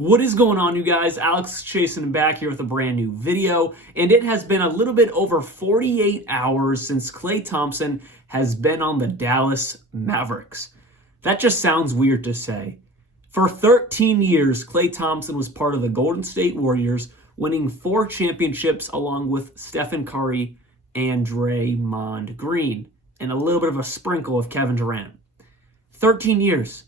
What is going on, you guys? Alex Chasen back here with a brand new video, and it has been a little bit over 48 hours since Klay Thompson has been on the Dallas Mavericks. That just sounds weird to say. For 13 years, Klay Thompson was part of the Golden State Warriors, winning 4 championships along with Stephen Curry and Draymond Green, and a little bit of a sprinkle of Kevin Durant. 13 years.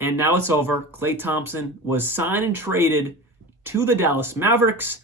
And now it's over. Klay Thompson was signed and traded to the Dallas Mavericks.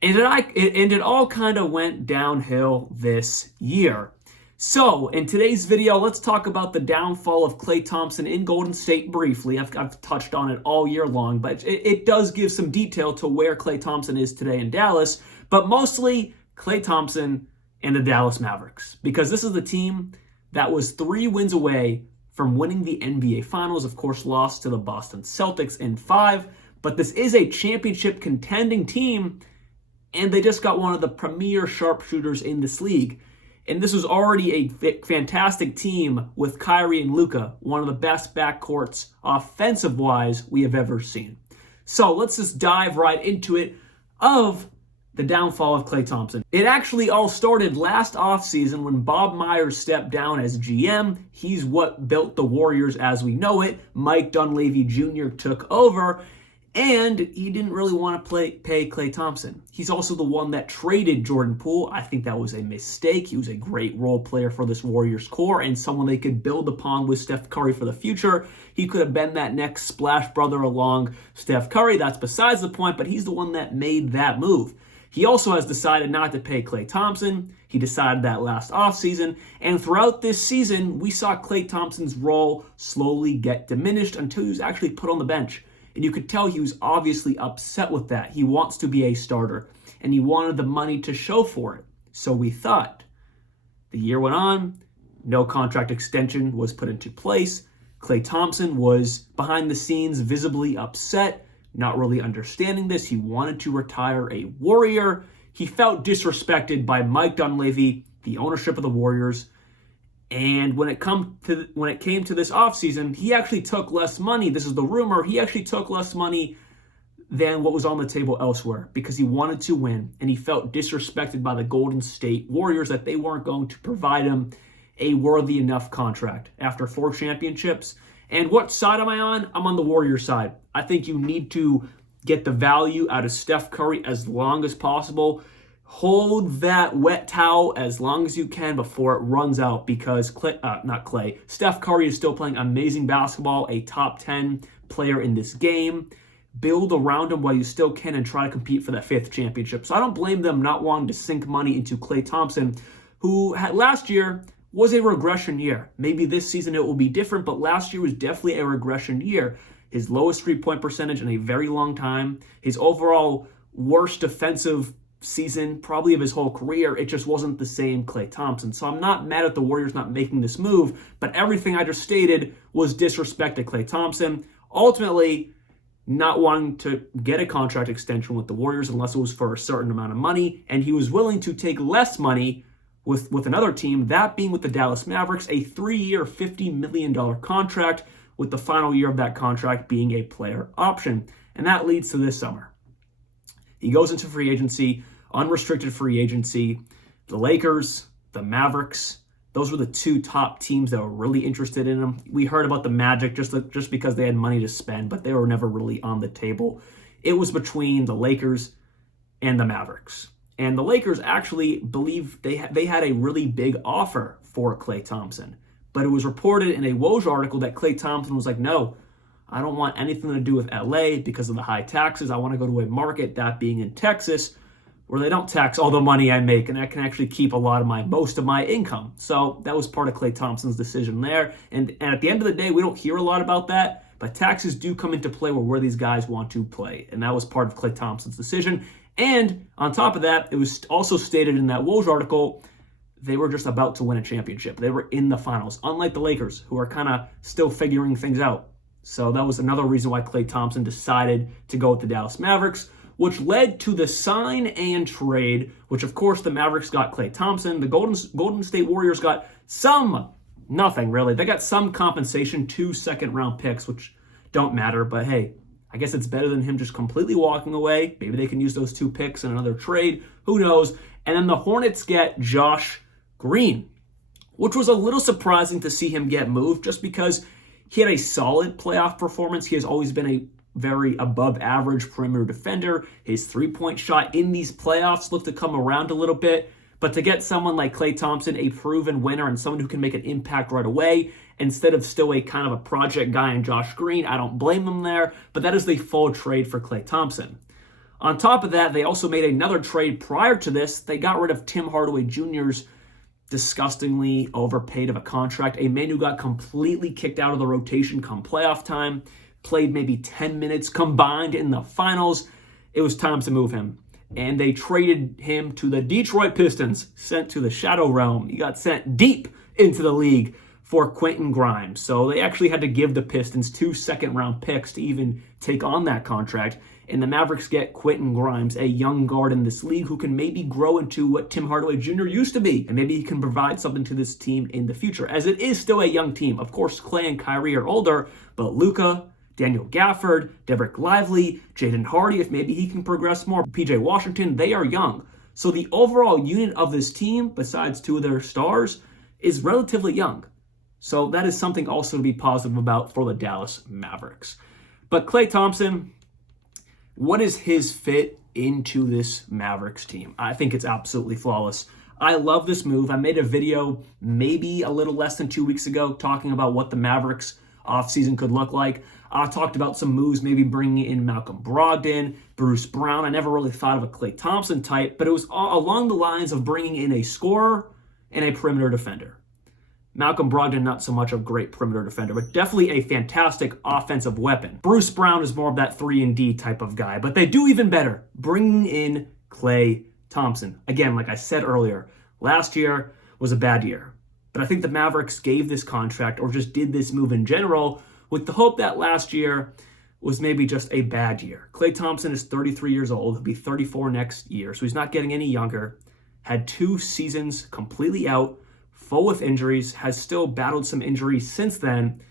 And it all kind of went downhill this year. So, in today's video, let's talk about the downfall of Klay Thompson in Golden State briefly. I've touched on it all year long, but it does give some detail to where Klay Thompson is today in Dallas. But mostly, Klay Thompson and the Dallas Mavericks. Because this is the team that was 3 wins away from winning the NBA Finals. Of course, lost to the Boston Celtics in 5, but this is a championship contending team, and they just got one of the premier sharpshooters in this league. And this was already a fantastic team with Kyrie and Luka, one of the best backcourts offensive-wise we have ever seen. So let's just dive right into it of the downfall of Klay Thompson. It actually all started last offseason when Bob Myers stepped down as GM. He's what built the Warriors as we know it. Mike Dunleavy Jr. took over, and he didn't really want to pay Klay Thompson. He's also the one that traded Jordan Poole. I think that was a mistake. He was a great role player for this Warriors core and someone they could build upon with Steph Curry for the future. He could have been that next splash brother along Steph Curry. That's besides the point, but he's the one that made that move. He also has decided not to pay Klay Thompson. He decided that last offseason. And throughout this season, we saw Klay Thompson's role slowly get diminished until he was actually put on the bench. And you could tell he was obviously upset with that. He wants to be a starter, and he wanted the money to show for it. So we thought. The year went on. No contract extension was put into place. Klay Thompson was behind the scenes visibly upset, not really understanding this. He wanted to retire a Warrior. He felt disrespected by Mike Dunleavy, the ownership of the Warriors. And when it came to this offseason, he actually took less money. This is the rumor. He actually took less money than what was on the table elsewhere because he wanted to win, and he felt disrespected by the Golden State Warriors that they weren't going to provide him a worthy enough contract after 4 championships. And what side am I on? I'm on the Warriors side. I think you need to get the value out of Steph Curry as long as possible. Hold that wet towel as long as you can before it runs out because Steph Curry is still playing amazing basketball, a top 10 player in this game. Build around him while you still can and try to compete for that 5th championship. So I don't blame them not wanting to sink money into Klay Thompson, who had last year was a regression year. Maybe this season it will be different, but last year was definitely a regression year. His lowest 3-point percentage in a very long time. His overall worst defensive season probably of his whole career. It just wasn't the same Klay Thompson. So I'm not mad at the Warriors not making this move, but everything I just stated was disrespect to Klay Thompson. Ultimately, not wanting to get a contract extension with the Warriors unless it was for a certain amount of money, and he was willing to take less money with another team, that being with the Dallas Mavericks, a 3-year, $50 million contract, with the final year of that contract being a player option. And that leads to this summer. He goes into free agency, unrestricted free agency. The Lakers, the Mavericks, those were the 2 top teams that were really interested in him. We heard about the Magic just because they had money to spend, but they were never really on the table. It was between the Lakers and the Mavericks. And the Lakers actually believe they had a really big offer for Klay Thompson. But it was reported in a Woj article that Klay Thompson was like, no, I don't want anything to do with LA because of the high taxes. I want to go to a market, that being in Texas, where they don't tax all the money I make, and I can actually keep most of my income. So that was part of Klay Thompson's decision there. And at the end of the day, we don't hear a lot about that, but taxes do come into play where these guys want to play. And that was part of Klay Thompson's decision. And on top of that, it was also stated in that Woj article, they were just about to win a championship. They were in the finals, unlike the Lakers, who are kind of still figuring things out. So that was another reason why Klay Thompson decided to go with the Dallas Mavericks, which led to the sign and trade, which of course the Mavericks got Klay Thompson. The Golden State Warriors got nothing really. They got some compensation, 2 second-round picks, which don't matter, but hey, I guess it's better than him just completely walking away. Maybe they can use those 2 picks in another trade. Who knows? And then the Hornets get Josh Green, which was a little surprising to see him get moved just because he had a solid playoff performance. He has always been a very above average perimeter defender. His 3-point shot in these playoffs looked to come around a little bit. But to get someone like Klay Thompson, a proven winner and someone who can make an impact right away, instead of still a kind of a project guy in Josh Green, I don't blame them there. But that is the full trade for Klay Thompson. On top of that, they also made another trade prior to this. They got rid of Tim Hardaway Jr.'s disgustingly overpaid of a contract, a man who got completely kicked out of the rotation come playoff time, played maybe 10 minutes combined in the finals. It was time to move him. And they traded him to the Detroit Pistons, sent to the Shadow Realm. He got sent deep into the league for Quentin Grimes. So they actually had to give the Pistons 2 second-round picks to even take on that contract. And the Mavericks get Quentin Grimes, a young guard in this league who can maybe grow into what Tim Hardaway Jr. used to be. And maybe he can provide something to this team in the future, as it is still a young team. Of course, Klay and Kyrie are older, but Luka, Daniel Gafford, Dereck Lively, Jaden Hardy, if maybe he can progress more, PJ Washington, they are young. So the overall unit of this team, besides 2 of their stars, is relatively young. So that is something also to be positive about for the Dallas Mavericks. But Klay Thompson, what is his fit into this Mavericks team? I think it's absolutely flawless. I love this move. I made a video maybe a little less than 2 weeks ago talking about what the Mavericks offseason could look like. I talked about some moves, maybe bringing in Malcolm Brogdon, Bruce Brown. I never really thought of a Klay Thompson type, but it was along the lines of bringing in a scorer and a perimeter defender. Malcolm Brogdon, not so much a great perimeter defender, but definitely a fantastic offensive weapon. Bruce Brown is more of that 3-and-D type of guy, but they do even better, bringing in Klay Thompson. Again, like I said earlier, last year was a bad year, but I think the Mavericks gave this contract or just did this move in general with the hope that last year was maybe just a bad year. Klay Thompson is 33 years old. He'll be 34 next year, so he's not getting any younger. Had 2 seasons completely out, full with injuries, has still battled some injuries since then.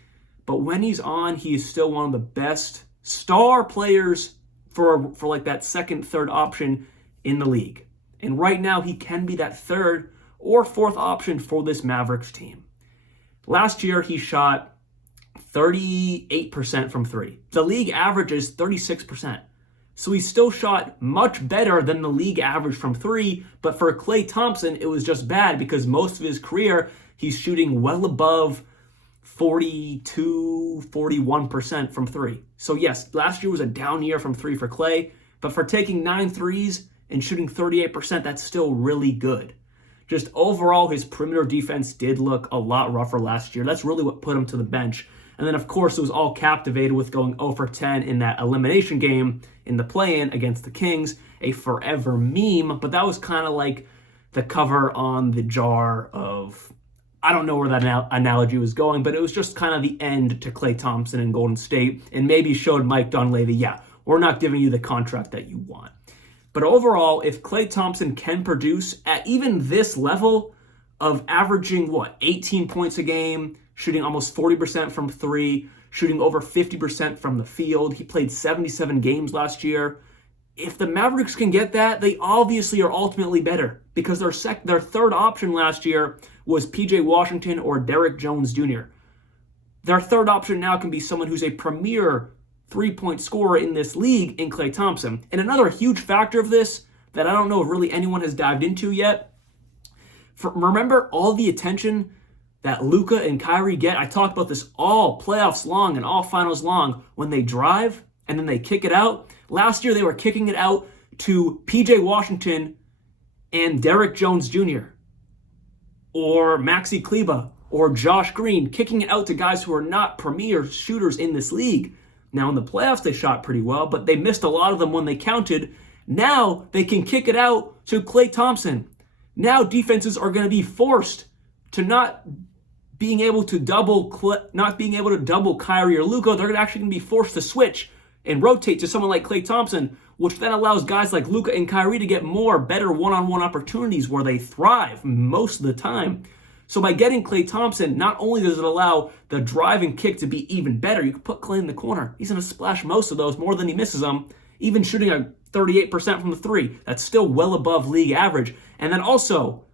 But when he's on, he is still one of the best star players for like that second, third option in the league. And right now, he can be that 3rd or 4th option for this Mavericks team. Last year, he shot 38% from 3. The league average is 36%. So he still shot much better than the league average from 3, but for Klay Thompson, it was just bad because most of his career, he's shooting well above 42, 41% from 3. So yes, last year was a down year from 3 for Klay, but for taking 9 threes and shooting 38%, that's still really good. Just overall, his perimeter defense did look a lot rougher last year. That's really what put him to the bench. And then, of course, it was all captivated with going 0 for 10 in that elimination game in the play-in against the Kings, a forever meme. But that was kind of like the cover on the jar of, I don't know where that analogy was going, but it was just kind of the end to Klay Thompson and Golden State, and maybe showed Mike Dunleavy, yeah, we're not giving you the contract that you want. But overall, if Klay Thompson can produce at even this level of averaging, 18 points a game, shooting almost 40% from 3, shooting over 50% from the field. He played 77 games last year. If the Mavericks can get that, they obviously are ultimately better because their 3rd option last year was PJ Washington or Derrick Jones Jr. Their 3rd option now can be someone who's a premier 3-point scorer in this league in Klay Thompson. And another huge factor of this that I don't know if really anyone has dived into yet, remember all the attention that Luka and Kyrie get? I talked about this all playoffs long and all finals long when they drive and then they kick it out. Last year, they were kicking it out to PJ Washington and Derrick Jones Jr. or Maxi Kleber or Josh Green, kicking it out to guys who are not premier shooters in this league. Now, in the playoffs, they shot pretty well, but they missed a lot of them when they counted. Now, they can kick it out to Klay Thompson. Now, defenses are going to be forced to not being able to double Kyrie or Luka. They're actually going to be forced to switch and rotate to someone like Klay Thompson, which then allows guys like Luka and Kyrie to get better one-on-one opportunities where they thrive most of the time. So by getting Klay Thompson, not only does it allow the drive and kick to be even better, you can put Klay in the corner. He's going to splash most of those more than he misses them, even shooting a 38% from the three. That's still well above league average. And then also,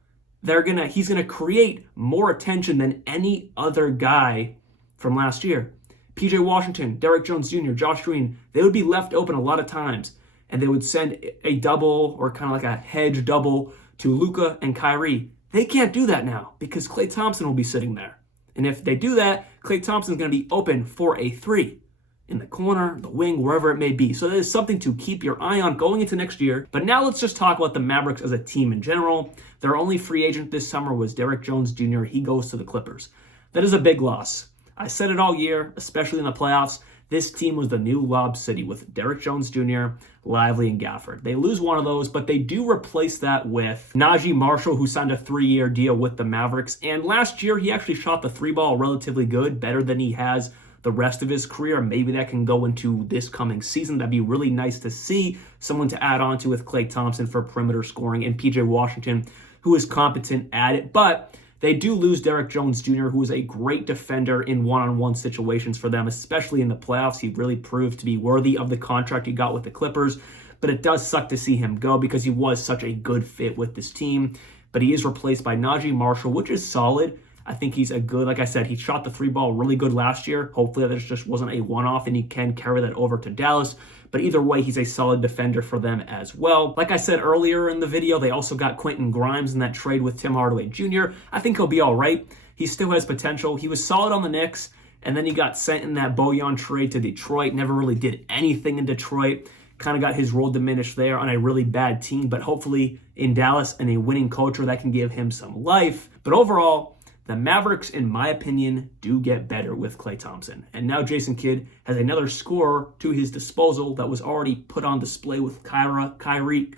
he's going to create more attention than any other guy from last year. PJ Washington, Derrick Jones Jr., Josh Green, they would be left open a lot of times, and they would send a double or kind of like a hedge double to Luka and Kyrie. They can't do that now because Klay Thompson will be sitting there. And if they do that, Klay Thompson's going to be open for a three in the corner, the wing, wherever it may be. So that is something to keep your eye on going into next year. But now let's just talk about the Mavericks as a team in general. Their only free agent this summer was Derrick Jones Jr. He goes to the Clippers. That is a big loss. I said it all year, especially in the playoffs. This team was the new Lob City with Derrick Jones Jr., Lively, and Gafford. They lose one of those, but they do replace that with Najee Marshall, who signed a 3-year deal with the Mavericks. And last year, he actually shot the three ball relatively good, better than he has the rest of his career. Maybe that can go into this coming season. That'd be really nice to see someone to add on to with Klay Thompson for perimeter scoring and PJ Washington, who is competent at it. But they do lose Derrick Jones Jr., who is a great defender in one-on-one situations for them, especially in the playoffs. He really proved to be worthy of the contract he got with the Clippers, but it does suck to see him go because he was such a good fit with this team. But he is replaced by Najee Marshall, which is solid. I think he's a good, like I said, he shot the three ball really good last year. Hopefully that just wasn't a one-off and he can carry that over to Dallas. But either way, he's a solid defender for them as well. Like I said earlier in the video, they also got Quentin Grimes in that trade with Tim Hardaway Jr. I think he'll be all right. He still has potential. He was solid on the Knicks, and then he got sent in that Bojan trade to Detroit. Never really did anything in Detroit. Kind of got his role diminished there on a really bad team. But hopefully in Dallas and a winning culture, that can give him some life. But overall, the Mavericks, in my opinion, do get better with Klay Thompson. And now Jason Kidd has another scorer to his disposal that was already put on display with Kyrie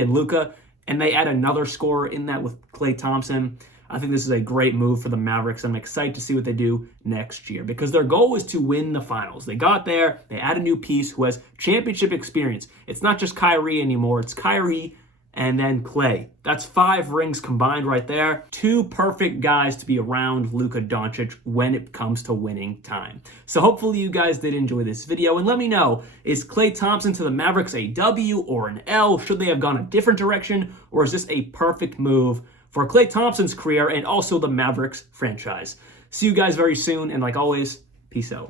and Luka. And they add another scorer in that with Klay Thompson. I think this is a great move for the Mavericks. I'm excited to see what they do next year because their goal is to win the finals. They got there. They add a new piece who has championship experience. It's not just Kyrie anymore. It's Kyrie and then Klay. That's 5 rings combined right there. 2 perfect guys to be around Luka Doncic when it comes to winning time. So hopefully you guys did enjoy this video, and let me know, is Klay Thompson to the Mavericks a W or an L? Should they have gone a different direction, or is this a perfect move for Klay Thompson's career and also the Mavericks franchise? See you guys very soon, and like always, peace out.